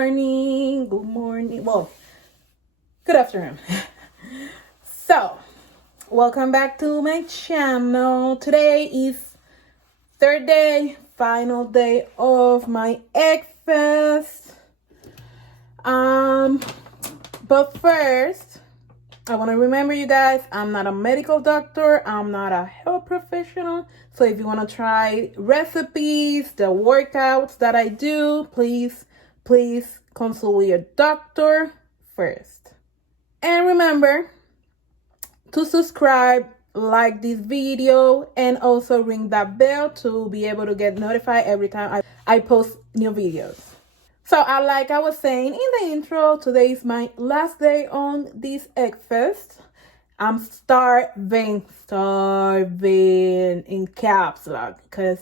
morning. Good morning. Well, good afternoon. So, welcome back to my channel. Today is third day, final day of my Eggfast. But first, I want to remember you guys, I'm not a medical doctor. I'm not a health professional. So if you want to try recipes, the workouts that I do, please consult with your doctor first. And remember to subscribe, like this video, and also ring that bell to be able to get notified every time I post new videos. So like I was saying in the intro, today is my last day on this Eggfast. I'm starving in caps lock, because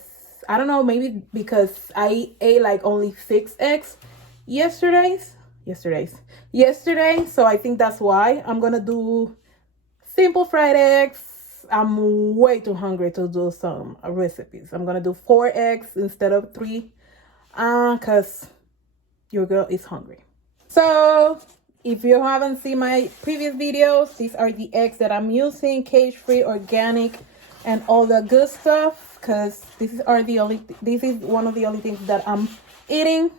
I don't know, maybe because I ate like only 6 eggs yesterday. So I think that's why. I'm gonna do simple fried eggs. I'm way too hungry to do some recipes. I'm gonna do 4 eggs instead of 3, because your girl is hungry. So if you haven't seen my previous videos, these are the eggs that I'm using, cage-free, organic, and all the good stuff, because this is one of the only things that I'm eating.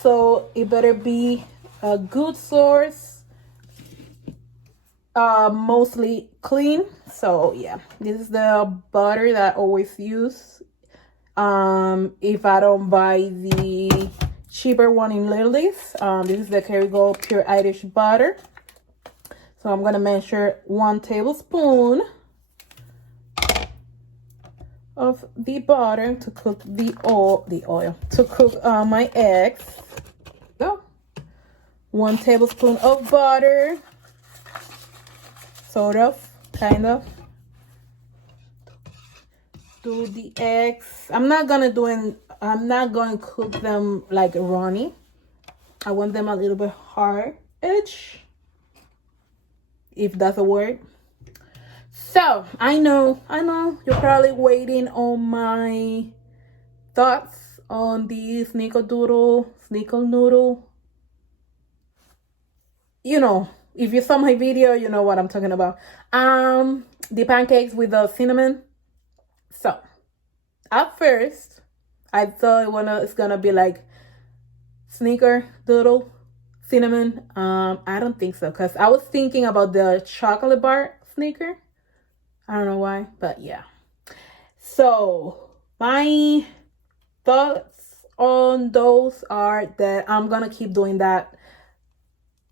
So it better be a good source, mostly clean. So yeah, this is the butter that I always use. If I don't buy the cheaper one in Lily's, this is the Kerrygold Pure Irish butter. So I'm gonna measure 1 tablespoon of the butter to cook the oil to cook my eggs. Go. 1 tablespoon of butter, kind of. Do the eggs. I'm not going to cook them like runny. I want them a little bit hard-ish, if that's a word. So I know you're probably waiting on my thoughts on the snickerdoodle noodle. You know, if you saw my video, you know what I'm talking about. The pancakes with the cinnamon. So at first I thought it's gonna be like snickerdoodle cinnamon. I don't think so, because I was thinking about the chocolate bar sneaker. I don't know why, but yeah. So my thoughts on those are that I'm gonna keep doing that.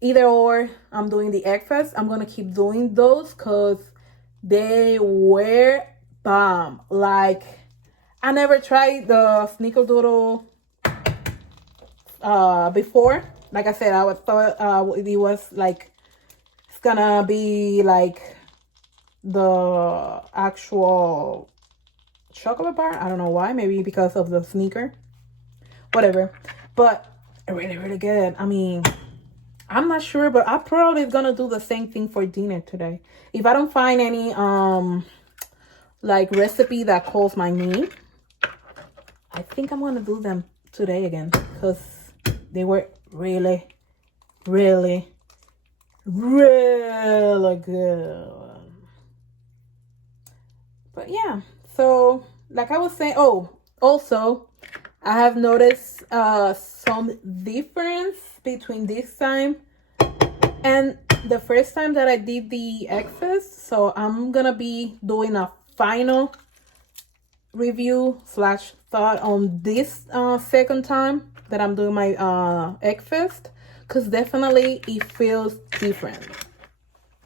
Either or, I'm doing the Eggfast. I'm gonna keep doing those because they were bomb. Like, I never tried the snickerdoodle before. Like I said, I thought it was like, it's gonna be like the actual chocolate bar. I don't know why. Maybe because of the sneaker. Whatever. But really good. I mean, I'm not sure, but I'm probably gonna do the same thing for dinner today. If I don't find any like recipe that calls my name, I think I'm gonna do them today again, because they were really good. But yeah, so like I was saying, also I have noticed some difference between this time and the first time that I did the Eggfast. So I'm gonna be doing a final review / thought on this second time that I'm doing my Eggfast, because definitely it feels different.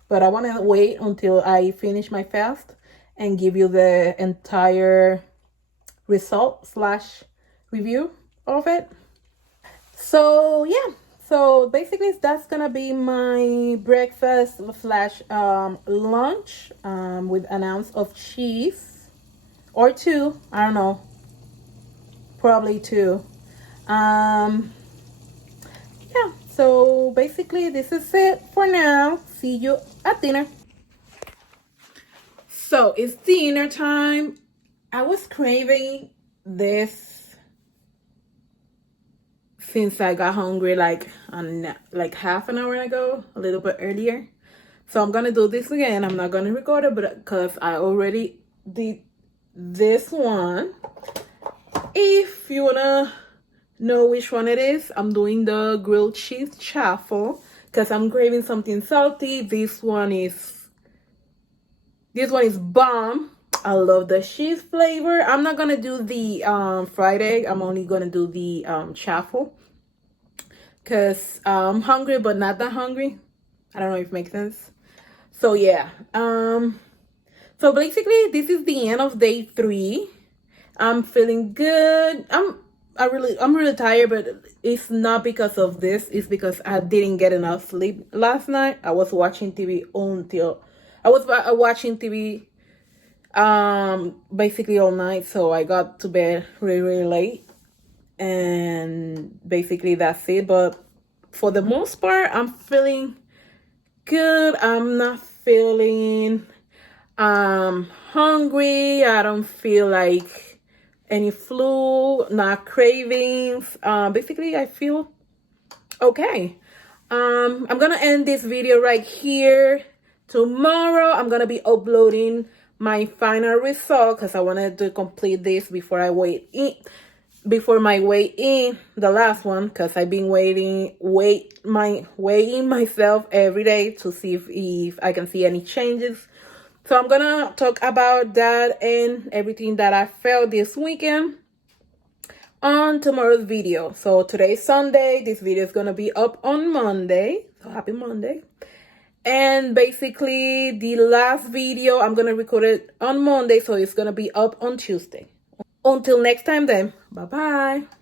But I want to wait until I finish my fast and give you the entire result / review of it. So yeah, so basically that's gonna be my breakfast / lunch, with an ounce of cheese or 2. I don't know, probably 2. Yeah, so basically this is it for now. See you at dinner. So it's dinner time. I was craving this since I got hungry like half an hour ago, a little bit earlier. So I'm gonna do this again. I'm not gonna record it, but because I already did this one. If you wanna know which one it is, I'm doing the grilled cheese chaffle because I'm craving something salty. This one is bomb. I love the cheese flavor. I'm not gonna do the fried egg. I'm only gonna do the chaffle because I'm hungry but not that hungry. I don't know if it makes sense. So yeah, so basically this is the end of day 3. I'm feeling good. I'm really tired, but it's not because of this. It's because I didn't get enough sleep last night. I was watching TV basically all night, so I got to bed really late, and basically that's it. But for the most part, I'm feeling good. I'm not feeling hungry. I don't feel like any flu, not cravings. Basically I feel okay. I'm gonna end this video right here. Tomorrow I'm gonna be uploading my final result because I wanted to complete this before I before my weigh in, the last one, because I've been weighing myself every day to see if I can see any changes. So I'm gonna talk about that and everything that I felt this weekend on tomorrow's video. So today's Sunday. This video is gonna be up on Monday. So happy Monday. And basically the last video, I'm gonna record it on Monday, so it's gonna be up on Tuesday. Until next time then, bye bye.